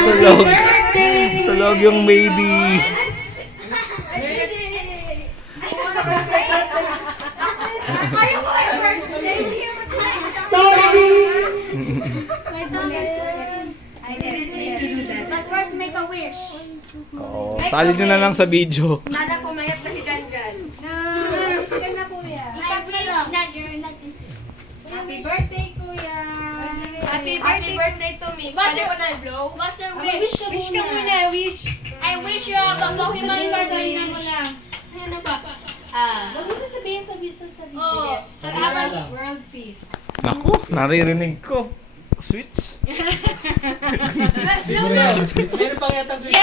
Tulog. Tulog yung baby. I didn't need to do that. But first, make a wish. Oo. Tali nyo na lang sa video. Nana, pumayat na si Janjan. I wish that you're not interested. Happy birthday, kuya. Happy birthday to me. What's Pwede your- ko na i-blow? What's your wish? Wish ka muna, wish. I wish you have a Pokemon birthday na mo lang. Ano ba? Huwag mo sasabihin. Oh, habang World peace. Naku, naririnig ko. Switch. Meron pa yata switch.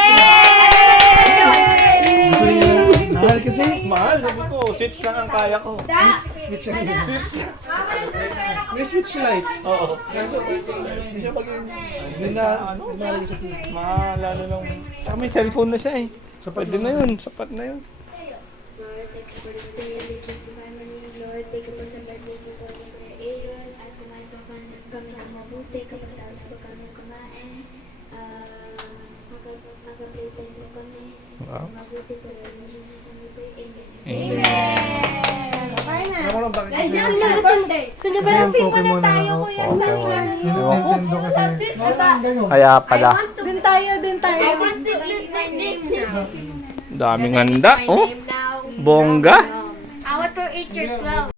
Mahal kasi. Mahal. Sabi ko, switch lang ang kaya ko. Switch ang Switch. May switch light. Oo. Kaso, hindi siya pag nilalagay sa TV. Mahal, lalo lang. Saka may cellphone na siya eh. Sapat din na yun. Sapat na yun. Lord, thank you for this day. Thank you for harmony. Lord, thank you for sa birthday ko po ni Kuya Aaron. At kumain pa kami ng mabuti kapag tapos po kami kumain. Magka-playtime po kami. Wow. Mabuti po rin. Jesus name we pray. Amen. Amen. Ako lang bakit Ay, kasi sunod ba lang film muna tayo, kuya Okay, Stan? okay. Nintendo kasi. Kaya pala. Dun tayo. I want to eat my name now. Daming handa. Oh, Name now. bongga. I want to eat your clothes.